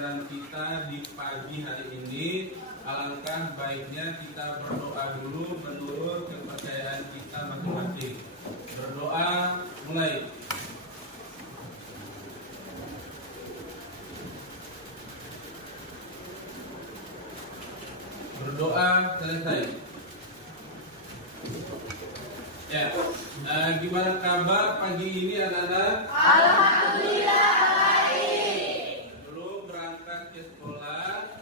pembelajaran kita di pagi hari ini, alangkah baiknya kita berdoa dulu menurut kepercayaan kita masing-masing. Berdoa mulai. Berdoa selesai. Ya, gimana kabar pagi ini anak-anak? Alhamdulillah baik. Belum berangkat ke sekolah?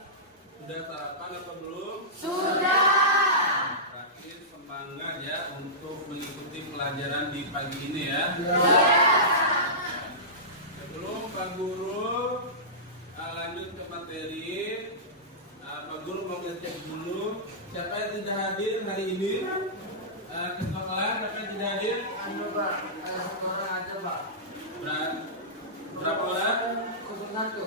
Sudah sarapan atau belum? Sudah. Berarti semangat ya untuk mengikuti pelajaran di pagi ini ya. Sebelum Pak Guru lanjut ke materi, Pak Guru mau ngecek dulu siapa yang tidak hadir hari ini ke sekolah. Siapa yang tidak hadir? Pak, ada satu orang aja Pak. Berapa orang? 01.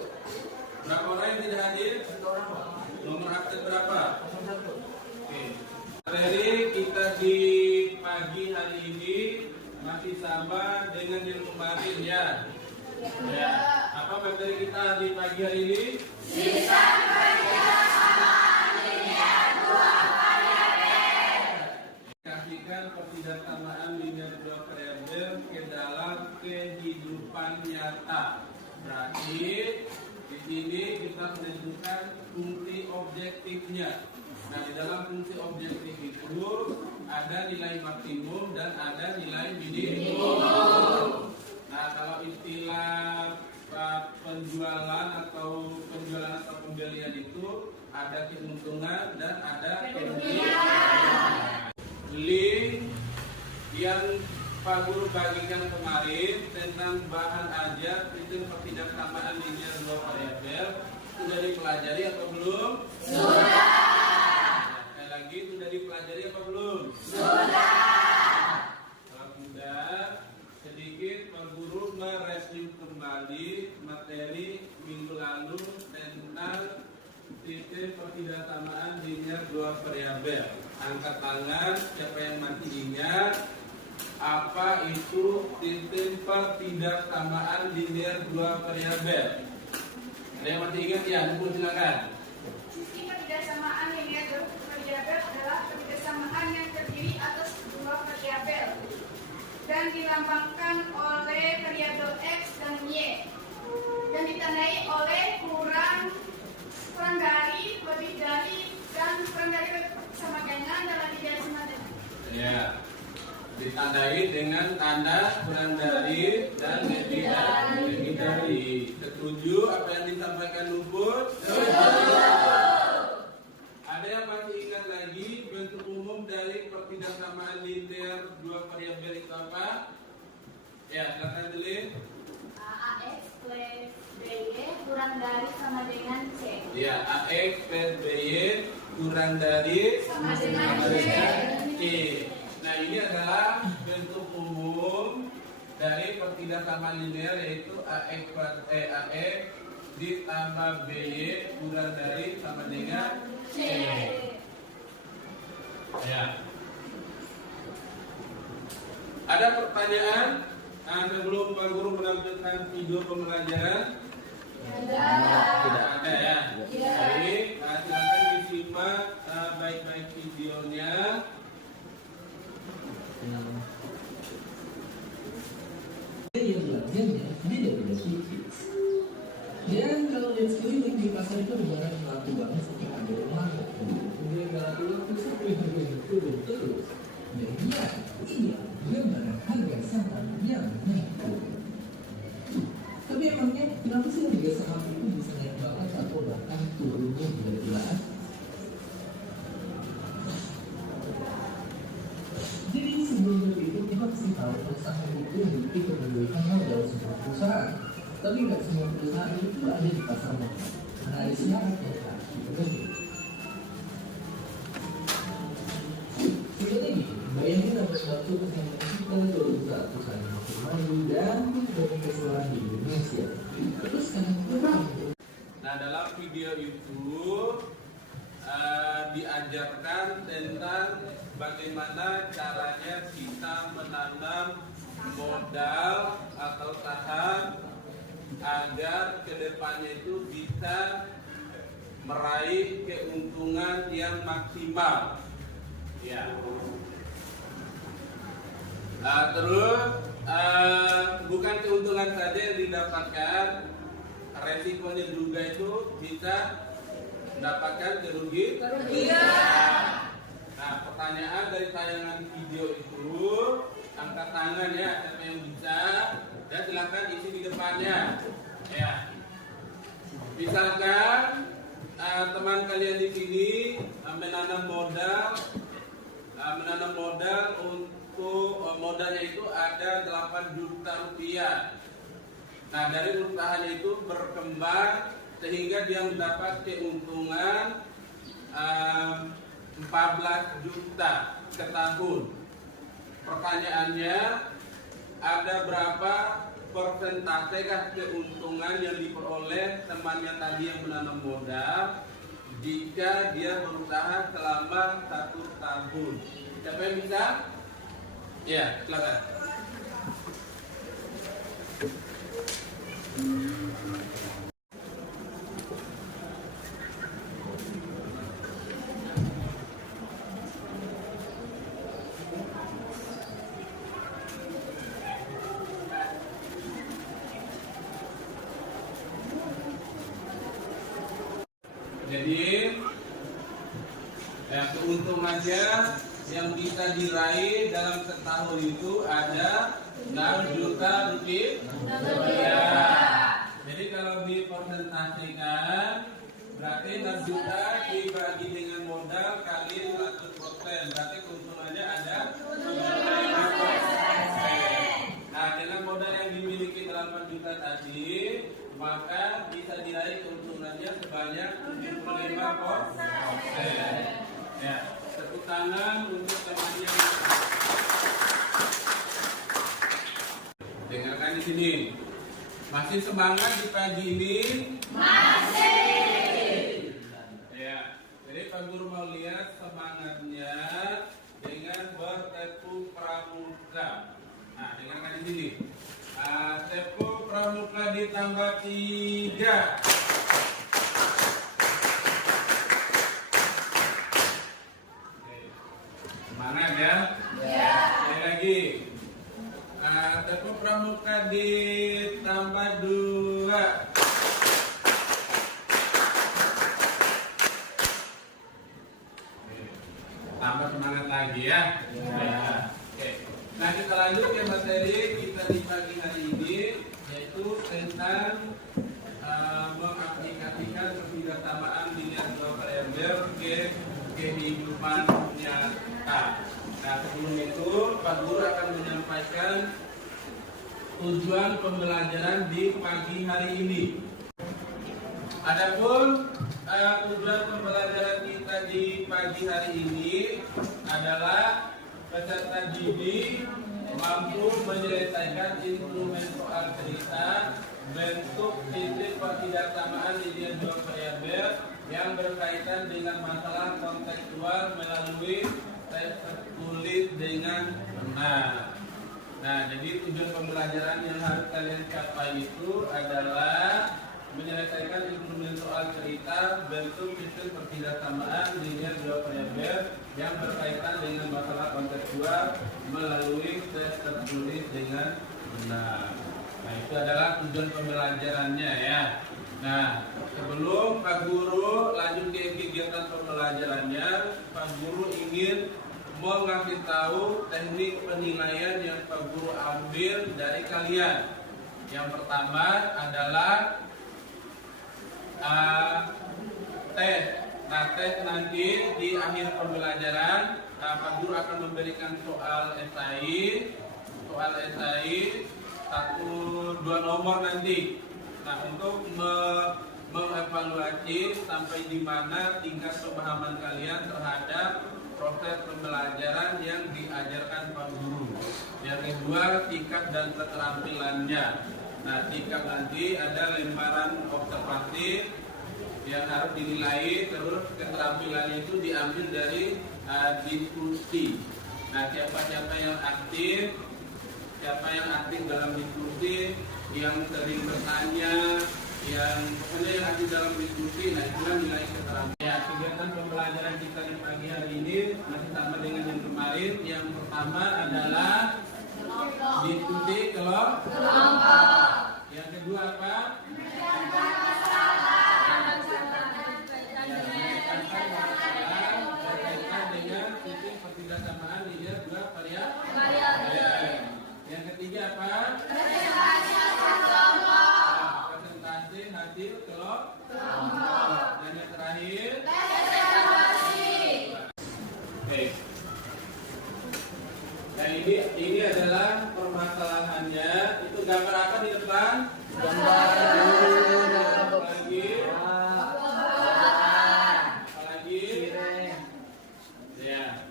Berapa orang yang tidak hadir? Satu orang Pak. Nomor absen berapa? 01. Oke. Materi kita di pagi hari ini masih sama dengan yang kemarin ya. Ya. Apa materi kita di pagi hari ini? Sisa pertidaksama linear dua variabel. Kasihkan pertidaksamaan linear dua variabel ke dalam kehidupan nyata. Berarti di sini kita menentukan fungsi objektifnya. Nah, di dalam fungsi objektif itu ada nilai maksimum dan ada nilai minimum. Nah, kalau istilah penjualan atau pembelian itu ada keuntungan dan ada kerugian. Link yang Pak Guru bagikan kemarin tentang bahan ajar sistem pertidaksamaan linear dua variabel sudah dipelajari atau belum? Sudah. Sekali lagi, sudah dipelajari apa belum? Sudah. Kalau sudah, sedikit Pak Guru mereview kembali materi minggu lalu tentang sistem pertidaksamaan linear dua variabel. Angkat tangan siapa yang masih ingat apa itu sistem pertidaksamaan linear dua variabel. Ada yang masih ingat ya? Buku silakan. Sistem pertidaksamaan linear dua variabel adalah pertidaksamaan yang terdiri atas dua variabel dan dilambangkan oleh variabel x dan y dan ditandai oleh kurang dari, lebih dari, dan kurang dari sama dengan dalam tiga sama dengan. Ya, ditandai dengan tanda kurang dari dan lebih dari. Setuju apa yang disampaikan Luput? Ada yang masih ingat lagi bentuk umum dari pertidaksamaan linear dua variabel itu apa? Ya, silakan tulis. AX plus BY kurang dari sama dengan C. Ya, AX plus BY kurang dari Sama dengan C. Nah, ini adalah bentuk umum dari pertidaksamaan linear yaitu AX plus AX ditambah BY kurang dari sama dengan C. Ya. Ada pertanyaan sebelum Pak Guru menampilkan video pembelajaran? Tidak ada ya. Jadi silakan disimak baik-baik videonya. Yang belajarnya beda-beda tipis. Dan kalau lihat sekeliling di pasar itu lebaran laku banget sampai ada rumah. Kemudian gak laku sampai harga turun terus. Dan iya, benar harga saham yang naik turun. Tapi emangnya kenapa sih harga saham itu bisa naik banget atau bahkan turunnya benar-benar? Jadi sebelum itu kita pasti tahu perusahaan itu memiliki kepemilikan modal sebuah perusahaan. Tapi nggak semua perusahaan itu ada di pasar modal. Karena ada syarat yang harus dipenuhi. Sebenarnya gini, bayangin ada suatu perusahaan kita berusaha perusahaan yang makin maju dan mempunyai kesalahan di Indonesia. Terus sekarang kurang. Nah, dalam video itu diajarkan tentang bagaimana caranya kita menanam modal atau saham agar kedepannya itu bisa meraih keuntungan yang maksimal. Ya. Terus bukan keuntungan saja yang didapatkan, resikonya juga itu bisa mendapatkan kerugian. Nah, pertanyaan dari tayangan video itu, angkat tangan ya, siapa yang bisa, dan silakan isi di depannya. Ya. Misalkan teman kalian di sini menanam modal untuk modalnya itu ada 8 juta rupiah. Nah, dari usahanya itu berkembang sehingga dia mendapat keuntungan 14 juta setahun. Pertanyaannya, ada berapa persentasenya keuntungan yang diperoleh temannya tadi yang menanam modal jika dia berusaha selama 1 tahun? Siapa yang bisa? Ya, silakan. Jadi keuntungannya yang bisa diraih dalam setahun itu ada 6 juta rupiah. Jadi kalau dipersentasikan, berarti 6 juta dibagi dengan modal kali 100%, berarti keuntungannya ada 75%. Nah, dengan modal yang dimiliki 8 juta tadi, maka bisa diraih keuntungannya sebanyak 75%. Ya, tepuk tangan untuk temannya. Dengarkan di sini. Masih semangat di pagi ini? Masih. Ya, jadi Pak Guru mau lihat semangatnya dengan bertepu pramuka. Nah, dengarkan di sini. Tepu pramuka ditambah 3. Semangat ya? Ya. Sekali lagi. Tepu pramuka ditambah 2. Tambah semangat lagi ya. Oke. Nah, kita lanjut ke materi kita di pagi hari ini, yaitu tentang mengaplikasikan ketidaksamaan linear dua variabel ke kehidupan nyata. Nah, sebelum itu Pak Guru akan menyampaikan tujuan pembelajaran di pagi hari ini. Adapun tujuan pembelajaran kita di pagi hari ini adalah peserta didik mampu menyelesaikan instrumen soal cerita bentuk titik ketidaksamaan linear dua variabel yang berkaitan dengan masalah kontekstual melalui tes tertulis dengan benar. Nah, jadi tujuan pembelajaran yang harus kalian capai itu adalah menyelesaikan instrumen soal cerita bentuk sistem ketidaksamaan linear dua variabel yang berkaitan dengan masalah kontekstual melalui tes tertulis dengan benar. Nah, itu adalah tujuan pembelajarannya ya. Nah, sebelum Pak Guru lanjut ke kegiatan pembelajarannya, Pak Guru ingin mau ngasih tahu teknik penilaian yang Pak Guru ambil dari kalian. Yang pertama adalah tes. Nah, tes nanti di akhir pembelajaran Pak Guru akan memberikan soal esai 1-2 nomor nanti. Nah, untuk mengevaluasi sampai di mana tingkat pemahaman kalian terhadap proses pembelajaran yang diajarkan Pak Guru. Yang kedua, tingkat dan keterampilannya. Nah, tingkat nanti ada lembaran observasi yang harus dinilai, terus keterampilannya itu diambil dari diskusi. Nah, siapa yang aktif dalam diskusi yang sering bertanya, yang pokoknya yang ada dalam diskusi, nah itulah nilai keterampilan. Ya, kegiatan pembelajaran kita di pagi hari ini masih sama dengan yang kemarin. Yang pertama adalah diskusi kelompok. Yang kedua apa? Berkaitan dengan titik pertidaksamaan linear dua variabel. Yang ketiga apa? Presentasi hasil kelompok. Dan yang terakhir? Oke. Nah ini adalah permasalahannya. Itu gambar apa di depan? Gambar lagi. Apalagi? Ya.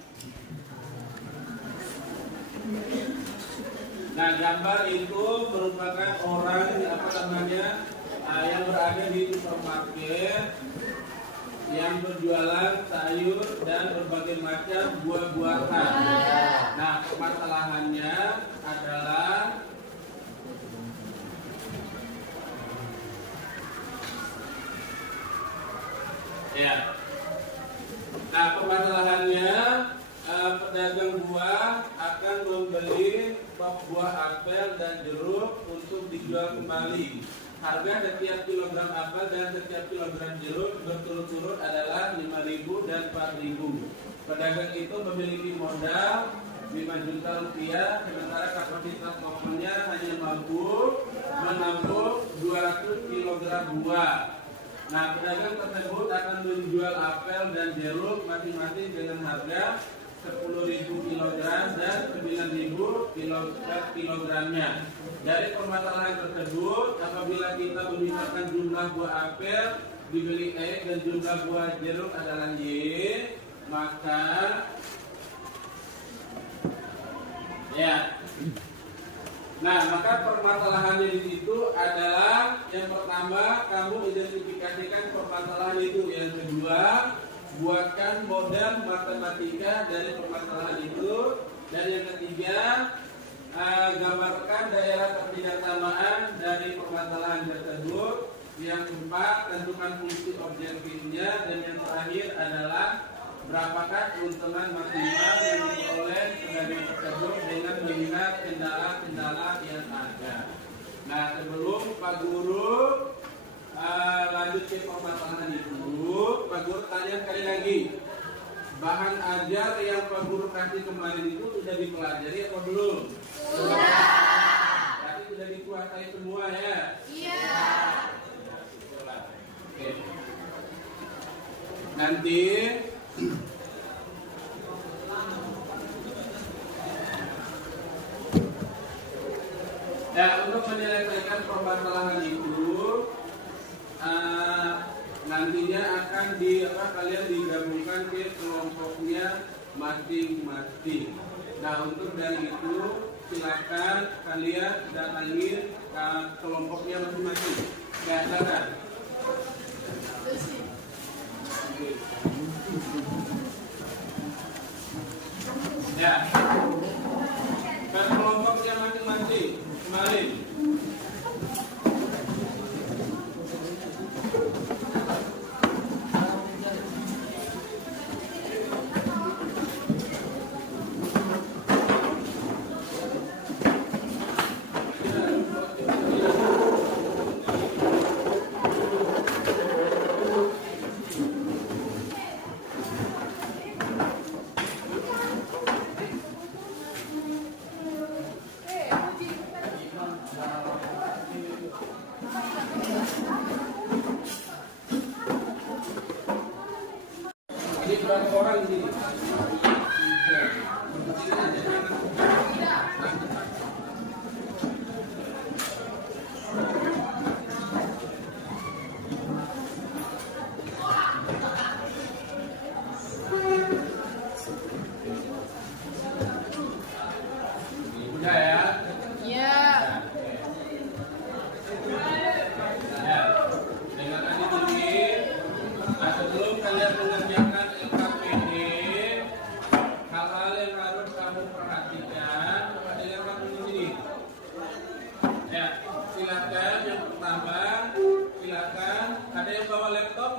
Nah, gambar itu merupakan orang yang berada di supermarket yang berjualan sayur dan berbagai macam buah-buahan. Nah, permasalahannya adalah ya. Nah, permasalahannya pedagang buah akan membeli buah apel dan jeruk untuk dijual kembali. Harga setiap kilogram apel dan setiap kilogram jeruk berturut-turut adalah 5.000 dan 4.000. Pedagang itu memiliki modal 5 juta rupiah, sementara kapasitas tokonya hanya mampu menampung 200 kg buah. Nah, pedagang tersebut akan menjual apel dan jeruk masing-masing dengan harga 10.000 kg dan 9.000 per kilogramnya. Dari permasalahan tersebut, apabila kita memisahkan jumlah buah apel dibeli X dan jumlah buah jeruk adalah Y, maka ya. Nah, maka permasalahannya di situ adalah yang pertama, kamu identifikasikan permasalahan itu. Yang kedua, buatkan model matematika dari permasalahan itu. Dan yang ketiga, gambarkan daerah ketidaksamaan dari permasalahan tersebut. Yang keempat, tentukan fungsi objektifnya. Dan yang terakhir adalah berapakah keuntungan maksimal yang diperoleh pedagang tersebut dengan melihat kendala-kendala yang ada. Nah, sebelum Pak Guru lanjut ke permasalahan itu, Pak Guru tanya sekali lagi, bahan ajar yang Pak Guru kasih kemarin itu sudah dipelajari atau belum? Sudah. Berarti sudah dikuasai semua ya? Iya. Oke. Nanti ya, untuk menyelesaikan permasalahan itu nantinya akan kalian digabungkan ke kelompoknya masing-masing. Nah, untuk dari itu silakan kalian datangi kelompoknya masing-masing. Ya, silakan. Ya, ke kelompoknya masing-masing. Kemarin. Ini berapa orang di sini? Udah ya? Iya. Ya, dengan tadi sebelum kalian mengerjakan LKPD, hal-hal yang harus kamu perhatikan, coba dengarkan dulu sini. Ya, silakan.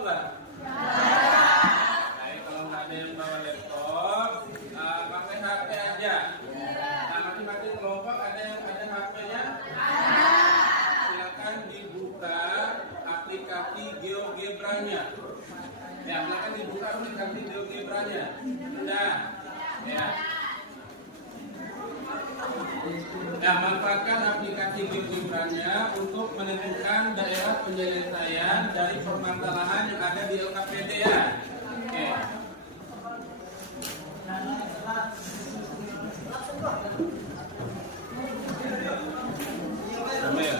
nggak? Nah, kalau nggak ada yang bawa laptop, pakai HP aja. Nah, masing-masing kelompok ada yang ada HP-nya? Silakan dibuka aplikasi GeoGebra-nya. Ya, silakan dibuka aplikasi GeoGebra-nya. Nah, ya. Nah, manfaatkan aplikasi GeoGebra-nya untuk menentukan daerah penyelesaian dari permasalahan yang ada di LKPD ya. Oke. Amin.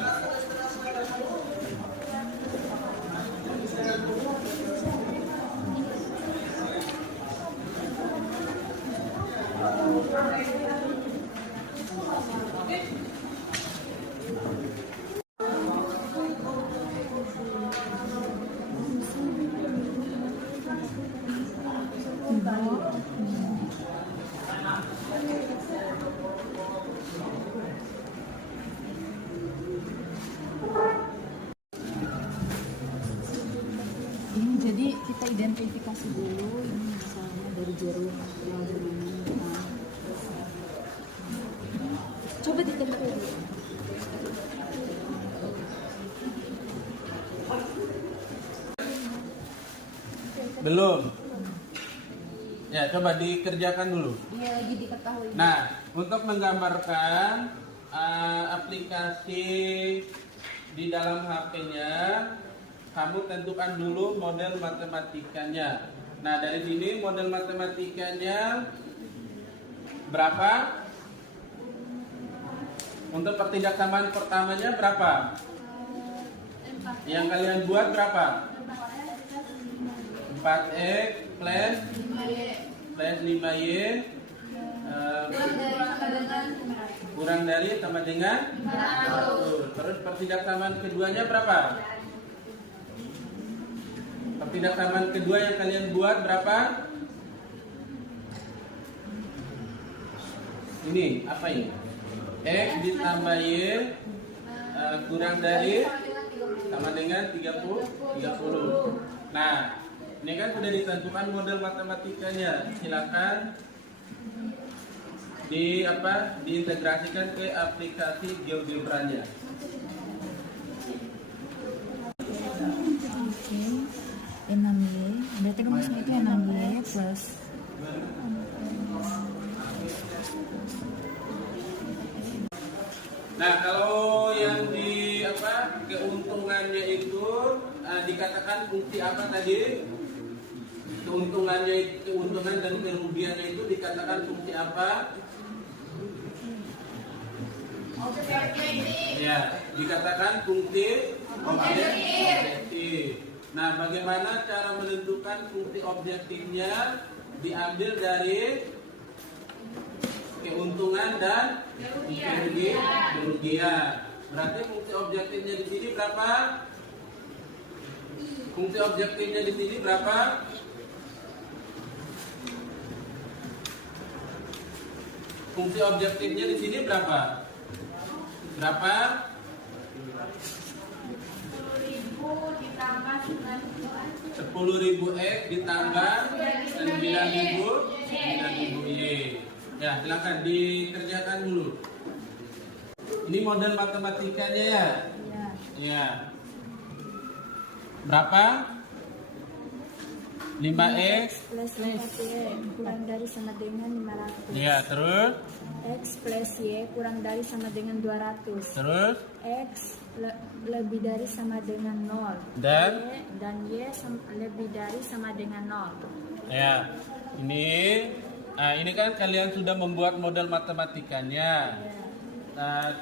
Ini jadi kita identifikasi dulu ini misalnya dari jarum yang mana. Coba ditempel dulu. Belum. Ya, coba dikerjakan dulu. Dia lagi diketahui. Nah, untuk menggambarkan aplikasi di dalam HP-nya, kamu tentukan dulu model matematikanya. Nah, dari sini model matematikanya berapa? Untuk pertidaksamaan pertamanya berapa? Yang kalian buat berapa? 4x plus 5y kurang dari sama dengan 100. Terus pertidaksamaan keduanya berapa? Pertidaksamaan kedua yang kalian buat berapa? Ini apa ini? X ditambah Y kurang dari sama dengan 30. Nah, ini kan sudah ditentukan model matematikanya. Silakan diintegrasikan ke aplikasi GeoGebra-nya. Oke. 6y. Berarti rumusnya itu 6y plus Nah, kalau yang di keuntungannya itu dikatakan fungsi apa tadi? Keuntungan dan kerugiannya itu dikatakan fungsi apa? Ya, dikatakan fungsi objektif. Nah, bagaimana cara menentukan fungsi objektifnya? Diambil dari keuntungan dan kerugian. Berarti fungsi objektifnya di sini berapa? Fungsi objektifnya di sini berapa? Fungsi objektifnya di sini berapa? Berapa? 10.000 X ditambah 9.000 Y. Ya, silakan dikerjakan dulu. Ini model matematikanya ya? Ya. Berapa? 5X plus 4y kurang dari sama dengan 500. Ya, terus? X plus Y kurang dari sama dengan 200. Terus? X lebih dari sama dengan 0. Dan Y lebih dari sama dengan 0. Ya, ini kan kalian sudah membuat model matematikanya. Nah,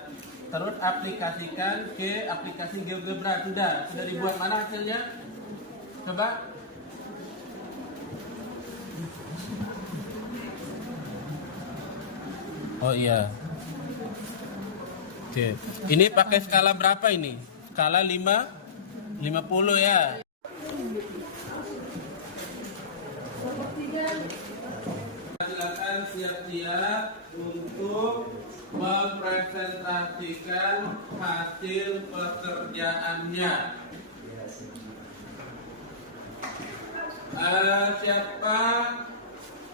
terus aplikasikan ke aplikasi GeoGebra. Sudah dibuat. Mana hasilnya? Coba. Oh iya. Oke. Ini pakai skala berapa ini? Skala 50 ya. Silakan siap-siap untuk mempresentasikan hasil pekerjaannya. Siapa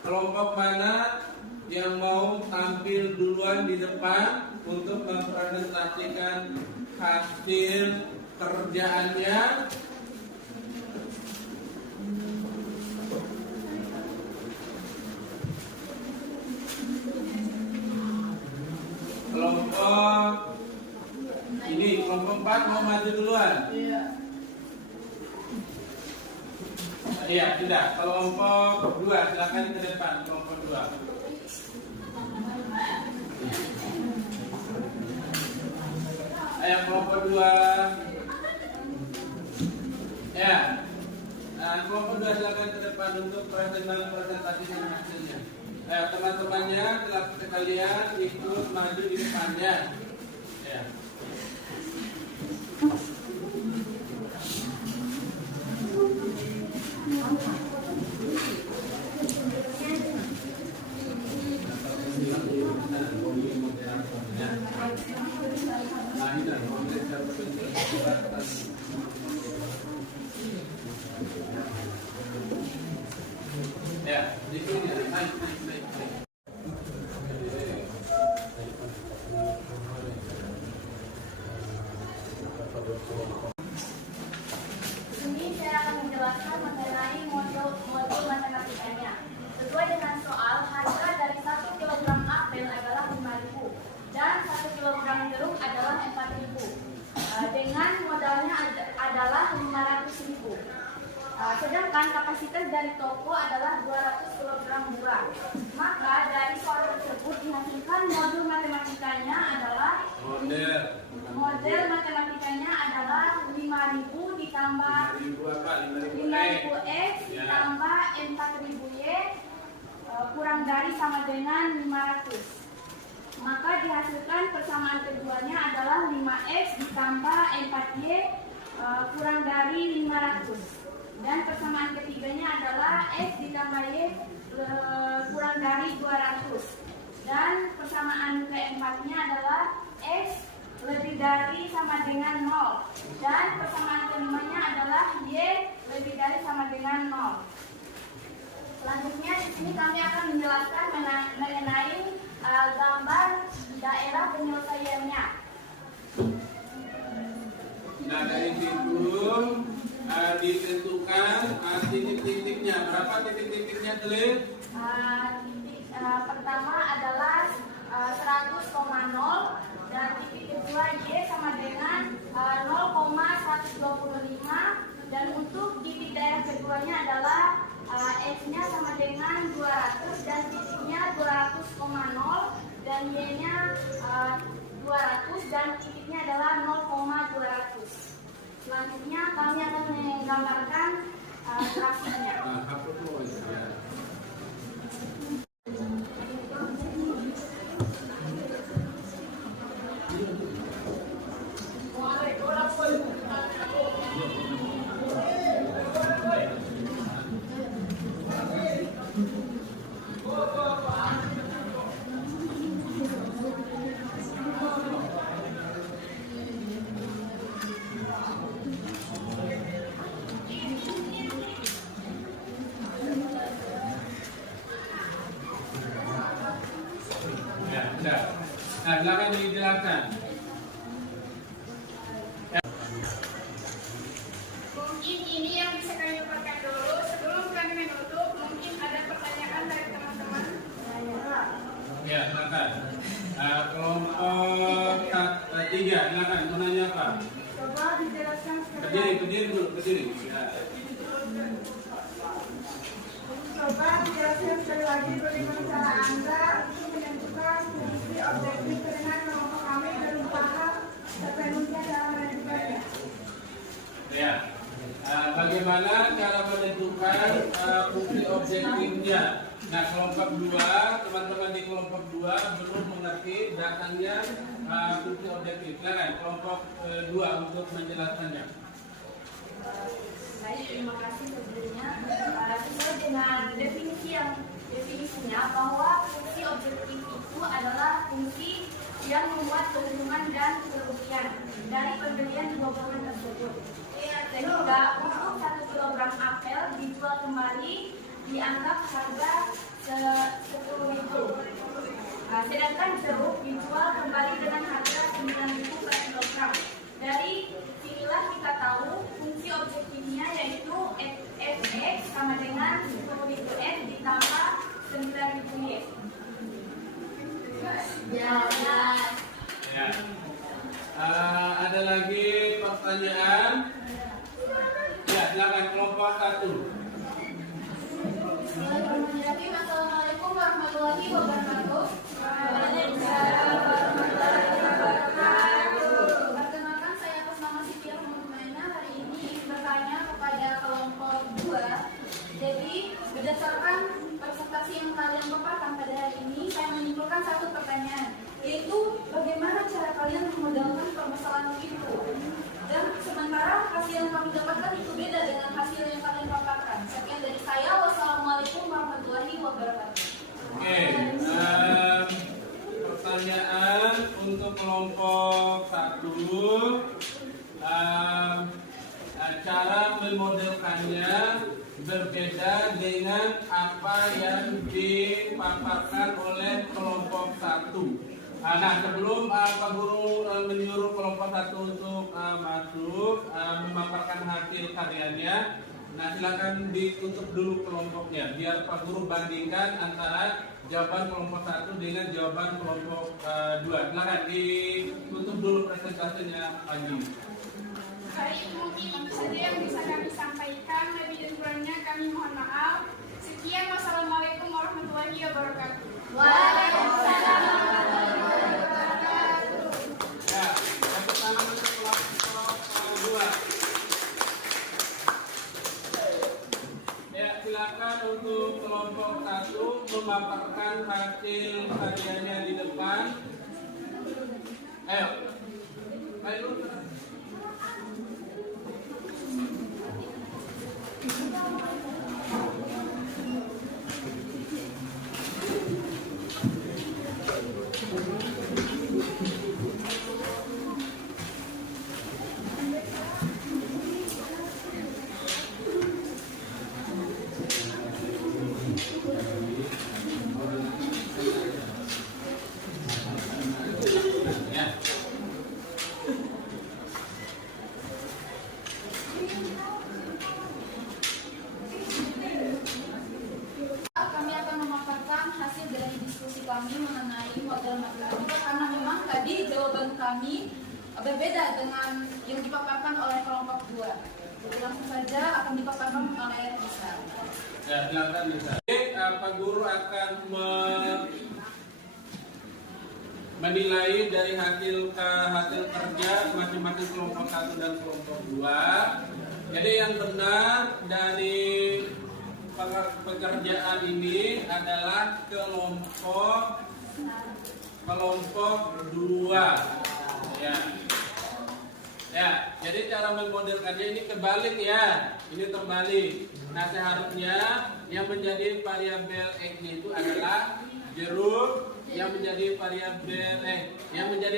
kelompok mana yang mau tampil duluan di depan untuk mempresentasikan hasil kerjaannya? Kelompok ini, kelompok 4 mau maju duluan? Iya, tidak. Kelompok 2 silakan ke depan. Kelompok 2. Ayo kelompok 2. Ya. Nah, kelompok 2 silakan ke depan untuk presentasikan hasilnya. Teman-temannya silakan sekalian ikut maju di depannya. Ya. Ya, di sini naik. Ini saya akan menjelaskan mengenai modul matematikanya. Sesuai dengan soal, harga dari 1 kg apel adalah 5.000 dan 1 kg jeruk adalah 4.000. Dengan modalnya adalah 500.000. Sedangkan kapasitas dari toko adalah 200 kg buah. Maka dari soal tersebut dihasilkan modul matematikanya adalah model matematikanya adalah 5.000 ditambah 5.000x ditambah 4.000y kurang dari sama dengan 500. Maka dihasilkan persamaan keduanya adalah 5x ditambah 4y kurang dari 500. Dan persamaan ketiganya adalah x ditambah y kurang dari 200. Dan persamaan keempatnya adalah x lebih dari sama dengan 0. Dan persamaan kelimanya adalah y lebih dari sama dengan 0. Selanjutnya di sini kami akan menjelaskan mengenai gambar daerah penyelesaiannya. Nah, dari situ ditentukan titik-titiknya. Berapa titik-titiknya, Telin? Pertama adalah 100,0 dan titik kedua y sama dengan 0,125 dan untuk titik daerah keduanya adalah x-nya sama dengan 200 dan titiknya 200,0 dan y-nya 200 dan titiknya adalah 0,200. Selanjutnya kami akan menggambarkan grafiknya. Nah, silakan dijelaskan. Mungkin ini yang bisa kami paparkan dulu. Sebelum kami menutup, mungkin ada pertanyaan dari teman-teman. Ya, silakan. Kelompok 3, silakan. Mau nanya apa? Coba dijelaskan Berdiri dulu, berdiri. Ya. Coba dijelaskan sekali lagi bagaimana cara Anda untuk menentukan fungsi objektif dengan kelompok kami dan paham sepenuhnya dalam menentukannya. Ya. Bagaimana cara menentukan fungsi objektifnya? Nah, kelompok 2, teman-teman di kelompok 2 belum mengerti datangnya fungsi objektif. Silakan kelompok 2 untuk menjelaskannya. Baik, terima kasih sebelumnya. Sesuai dengan definisinya bahwa fungsi objektif itu adalah fungsi yang membuat keuntungan dan kerugian dari pembelian dua barang tersebut. Sehingga untuk 1 kg apel dijual dijual kembali dianggap harga 10.000. Sedangkan jeruk dijual kembali dengan harga 9.000 per kilogram. Dari sinilah kita tahu fungsi objektifnya, yaitu fx sama dengan 10.000 ditambah 9.000 y. Ya. Ada lagi pertanyaan? Ya, silakan kelompok 1. Bismillahirrahmanirrahim. Assalamualaikum warahmatullahi wabarakatuh. Perkenalkan, saya atas nama Siti Rahmanumaina hari ini ingin bertanya kepada kelompok 2. Jadi berdasarkan presentasi yang kalian paparkan pada hari ini, saya menyimpulkan satu pertanyaan, yaitu bagaimana cara kalian memodalkan permasalahan itu. Dan sementara hasil yang kami dapatkan itu beda dengan hasil yang kalian paparkan. Sekian dari saya. Wassalamualaikum warahmatullahi wabarakatuh. Oke, pertanyaan untuk kelompok 1. Cara memodelkannya berbeda dengan apa yang dipaparkan oleh kelompok 1. Nah, sebelum Pak Guru menyuruh kelompok 1 untuk masuk memaparkan hasil karyanya, nah silakan ditutup dulu kelompoknya biar Pak Guru bandingkan antara jawaban kelompok 1 dengan jawaban kelompok 2. Silakan ditutup dulu presentasinya pagi. Hari ini mungkin itu saja yang bisa kami sampaikan. Lebih dan kurangnya kami mohon maaf. Sekian, wassalamualaikum warahmatullahi wabarakatuh. Waalaikumsalam. Ya, yang pertama untuk kelompok 2. Ya, silakan untuk kelompok 1 memaparkan hasil karyanya di depan. Ayo. Baik dulu. Ya. Kami akan memaparkan hasil dari diskusi kami mengenai model matematika karena memang tadi jawaban kami berbeda dengan yang dipaparkan oleh kelompok 2. Jadi langsung saja akan dipaparkan oleh Lisa. Ya, silakan bisa. Pak Guru akan menilai dari hasil kerja masing-masing kelompok 1 dan kelompok 2. Jadi yang benar dari pekerjaan ini adalah kelompok 2. Ya, jadi cara memodelkannya ini kebalik ya. Ini terbalik. Nah, seharusnya yang menjadi variabel X-nya itu adalah jeruk, yang menjadi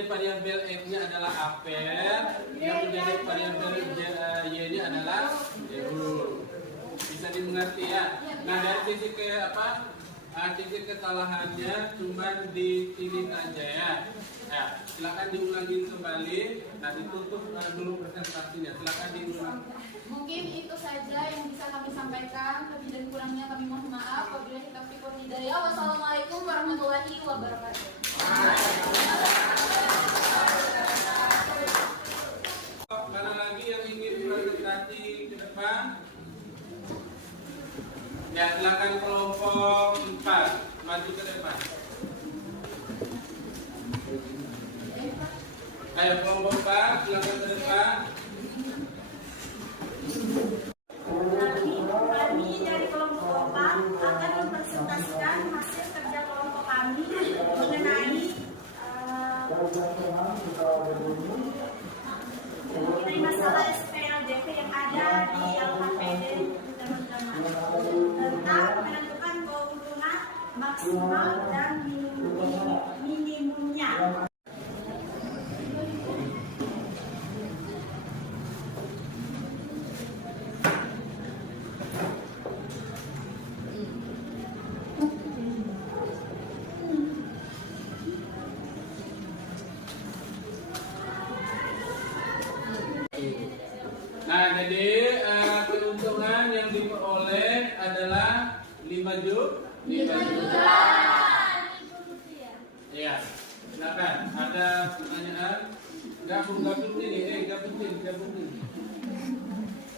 variabel X-nya adalah apel, yang menjadi variabel Y-nya adalah jeruk. Bisa dimengerti ya. Nah, dari sisi sisi kesalahannya cuma di sini saja ya. Nah, silakan diulangi kembali. Nah, ditutup dulu presentasinya. Silakan diulang. Mungkin itu saja yang bisa kami sampaikan. Lebih dan kurangnya kami mohon maaf. Wabillahi taufiq wal hidayah. Wassalamualaikum warahmatullahi wabarakatuh. Mana lagi yang ingin presentasi ke depan? Ya, silakan kelompok 4 maju ke depan. Ayo kelompok 4 silakan ke depan. Kami dari kelompok 4 akan mempresentasikan hasil kerja kelompok kami mengenai masalah SPLDP yang ada di LKPD teman-teman tentang menentukan keuntungan maksimal dan minimumnya. yang diperoleh adalah 5 juta. Ya, silakan. Ada pertanyaan? Gabung ini, gabungin.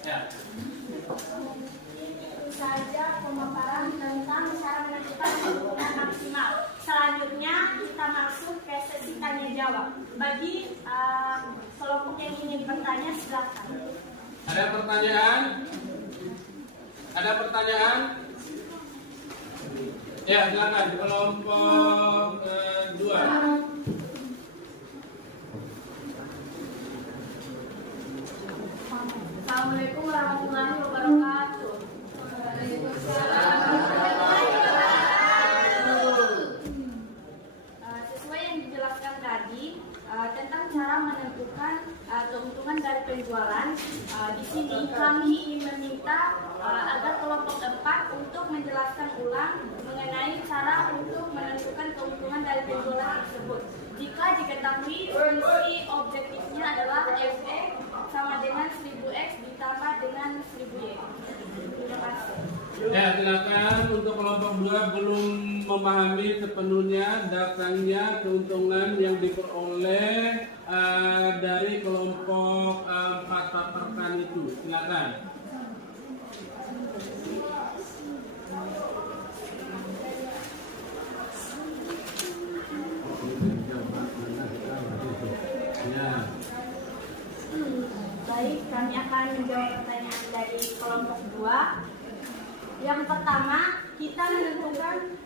Ya. Itu saja pemaparan tentang cara menentukan keuntungan maksimal. Selanjutnya kita masuk ke sesi tanya jawab. Bagi kelompok yang ingin bertanya silakan. Ada pertanyaan? Ya, silakan kelompok kedua. Assalamualaikum warahmatullahi wabarakatuh. Sesuai yang dijelaskan tadi tentang cara menentukan keuntungan dari penjualan, di sini kami ingin meminta agar kelompok 4 untuk menjelaskan ulang mengenai cara untuk menentukan keuntungan dari penjualan tersebut. Jika diketahui fungsi objektifnya adalah Fx sama dengan 1000x ditambah dengan 1000y. Terima kasih. Ya, silakan. Untuk kelompok 2 belum memahami sepenuhnya datangnya keuntungan yang diperoleh dari kelompok 4 paparkan itu. Silakan. Ya. Baik, kami akan menjawab pertanyaan dari kelompok 2. Yang pertama, kita menentukan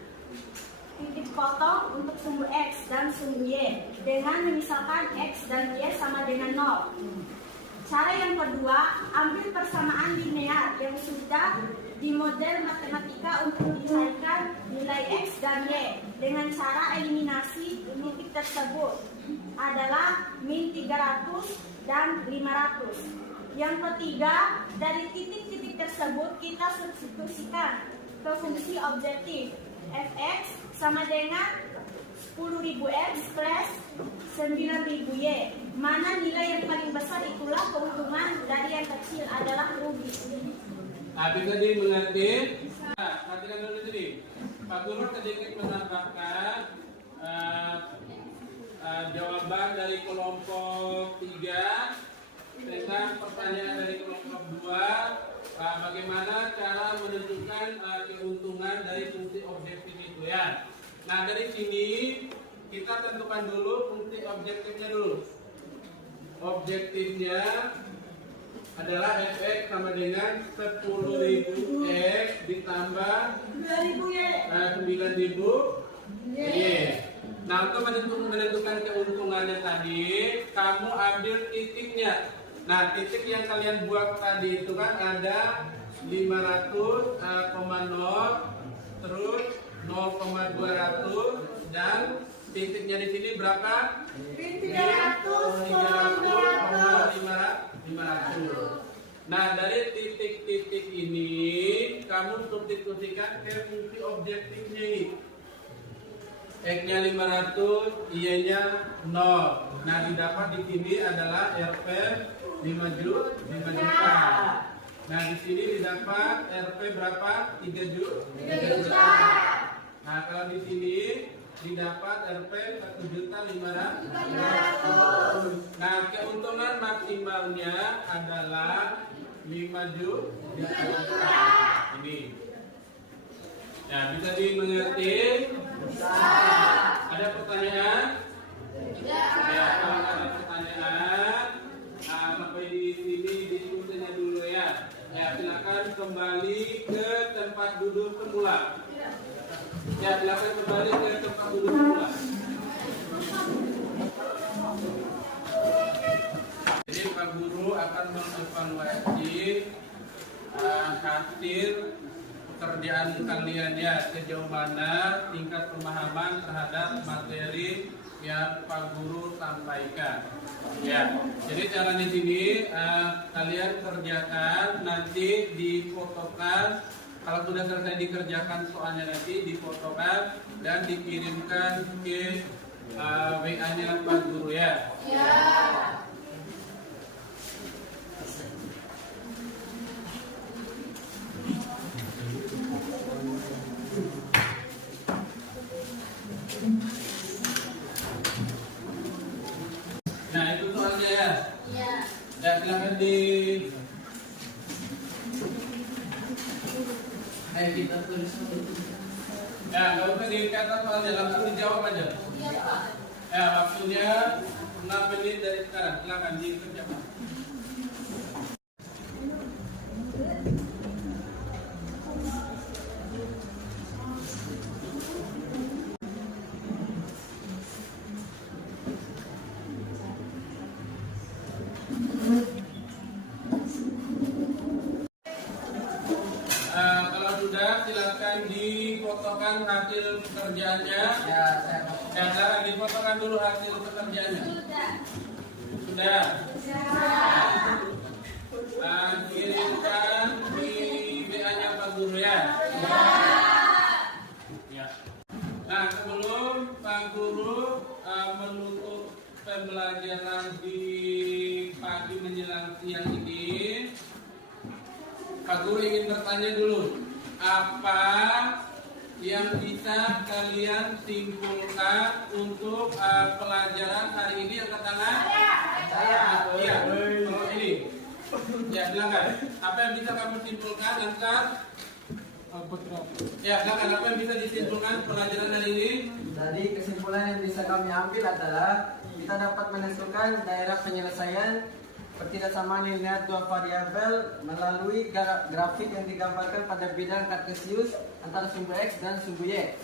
titik potong untuk sumbu X dan sumbu Y dengan memisalkan X dan Y sama dengan 0. Cara yang kedua, ambil persamaan linear yang sudah di model matematika untuk mencarikan nilai X dan Y dengan cara eliminasi titik tersebut adalah min 300 dan 500. Yang ketiga, dari titik-titik tersebut kita substitusikan ke fungsi objektif Fx sama dengan 10.000x plus 9.000y. Mana nilai yang paling besar itulah keuntungan, dari yang kecil adalah rugi. Bisa dimengerti? Nah, perhatikan dulu sini. Pak Guru sedikit menambahkan jawaban dari kelompok 3 tentang pertanyaan dari kelompok 2, bagaimana cara menentukan keuntungan dari fungsi objektif itu ya. Nah, dari sini kita tentukan dulu fungsi objektifnya dulu. Objektifnya adalah Fx sama dengan 10.000x ditambah 9.000y. Nah, untuk menentukan keuntungannya tadi, kamu ambil titiknya. Nah, titik yang kalian buat tadi itu kan ada 500,0, terus 0,200 dan titiknya di sini berapa? 300,500. Nah, dari titik-titik ini kamu substitusikan ke fungsi objektifnya ini. X-nya 500, Y-nya 0. Nah, didapat di sini adalah Rp 5 juta. Nah, di sini didapat Rp berapa? 3 juta. Nah, kalau di sini didapat Rp 1.500.000. Nah, keuntungan maksimalnya adalah 5 juta. Ini. Nah, bisa dimengerti? Ada pertanyaan? Ya, kalau ada pertanyaan, sampai di sini diskusinya dulu ya. Ya, silakan kembali ke tempat duduk semula. Ya, silakan kembali ke tempat duduk semula. Jadi Pak Guru akan mengevaluasi hasil pekerjaan kalian ya, sejauh mana tingkat pemahaman terhadap materi yang Pak Guru sampaikan. Ya, jadi cara di sini kalian kerjakan, nanti difotokan. Kalau sudah selesai dikerjakan soalnya nanti difotokan dan dikirimkan ke WA-nya Pak Guru ya. Ya. kita tulis. Ya, nggak usah dicatat soalnya, langsung dijawab aja. Iya, Pak. Ya, waktunya 6 menit dari sekarang. Silakan dikerjakan. Kalau sudah, silakan difotokan hasil pekerjaannya. Ya, saya mau. Ya, sekarang difotokan dulu hasil pekerjaannya. Sudah. Sudah. Kirimkan di WA-nya Pak Guru ya. Ya. Nah, sebelum Pak Guru menutup pembelajaran di pagi menjelang siang ini, Pak Guru ingin bertanya dulu, apa yang bisa kalian simpulkan untuk pelajaran hari ini yang tangan? Saya. Iya. Oh, ini. Ya, silakan. Apa yang bisa kamu simpulkan, angkat? Ya, silakan. Apa yang bisa disimpulkan pelajaran hari ini? Jadi kesimpulan yang bisa kami ambil adalah kita dapat menentukan daerah penyelesaian pertidaksamaan linear dua variabel melalui grafik yang digambarkan pada bidang kartesius antara sumbu X dan sumbu Y.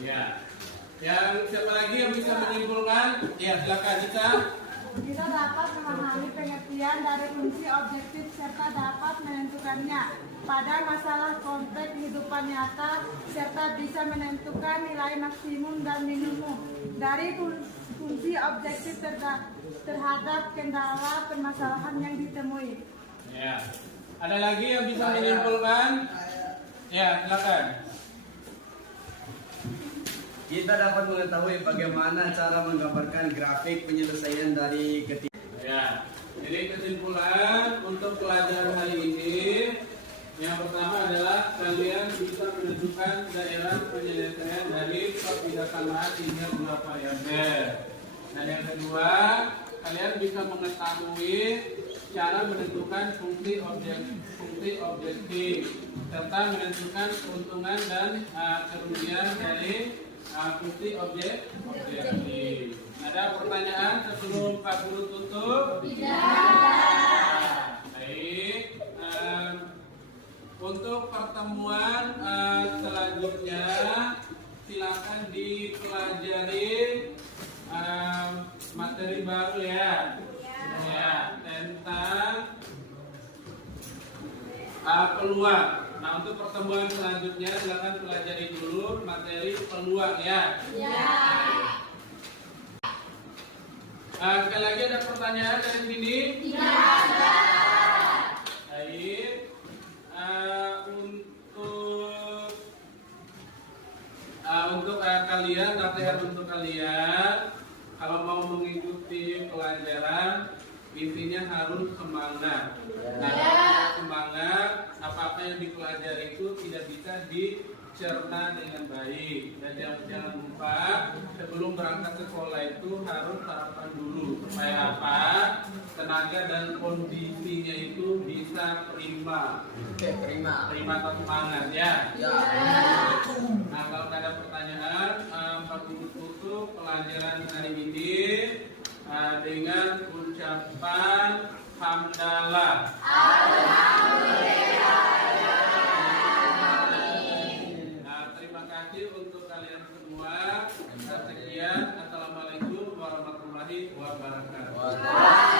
Ya. Yang siapa lagi yang bisa menyimpulkan? Ya, silakan kita. Kita dapat memahami pengertian dari fungsi objektif serta dapat menentukannya pada masalah konteks kehidupan nyata serta bisa menentukan nilai maksimum dan minimum dari fungsi objektif terhadap kendala permasalahan yang ditemui. Ya. Ada lagi yang bisa menyimpulkan? Ya, silakan. Kita dapat mengetahui bagaimana cara menggambarkan grafik penyelesaian dari ketiga. Ya. Jadi kesimpulan untuk pelajaran hari ini, yang pertama adalah kalian bisa menentukan daerah penyelesaian dari pertidaksamaan linear dua variabel. Dan yang kedua, kalian bisa mengetahui cara menentukan fungsi objektif serta menentukan keuntungan dan kerugian dari fungsi objektif. Ada pertanyaan sebelum Pak Guru tutup? Tidak. Baik. Untuk pertemuan selanjutnya, silakan dipelajari materi baru ya. Ya, tentang peluang. Nah, untuk pertemuan selanjutnya silakan pelajari dulu materi peluang ya. Sekali lagi ada pertanyaan dari sini? Tidak ada. Baik. Untuk kalian, latihan untuk kalian, kalau mau mengikuti pelajaran, intinya harus semangat. Nah, semangat, apa-apa yang dipelajari itu tidak bisa dicerna dengan baik. Dan jangan lupa sebelum berangkat ke sekolah itu harus sarapan dulu supaya apa? Tenaga dan kondisinya itu bisa prima. Prima atau semangat ya. Nah, kalau ada pertanyaan, Pak Guru tutup pelajaran hari ini dengan ucapan hamdalah. Nah, terima kasih untuk kalian semua. Sekian, assalamualaikum warahmatullahi wabarakatuh.